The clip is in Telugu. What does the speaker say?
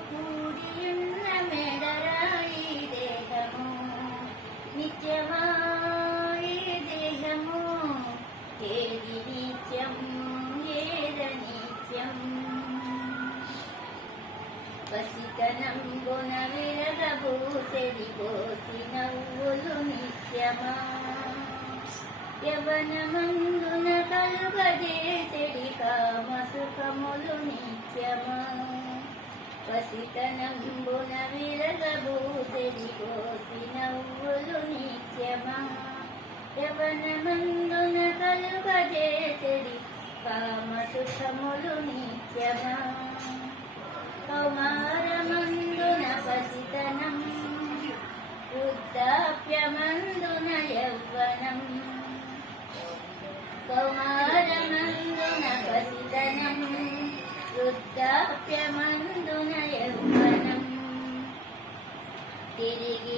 కూడియున్న మెడరాయి దేహము నిత్యమాయి దేహము ఏది నిత్యం ఏద నిత్యం పసితనంబున విరగబూసెడి పోసి నవ్వులు నిత్యమా యవనమందున కలుగజేసెడి కామ సుఖములు నిత్యమా పసితనంబున విరగబూసెడి పోసి నవ్వులు నిత్యమా యవనమందున కలుగజేసెడి కామ సుఖములు నిత్యమా కౌమారమందున పసితనం వృద్ధాప్యమందున యౌవనం కౌమారమందున పసితనం వృద్ధాప్యమందున యౌవనం తిరిగి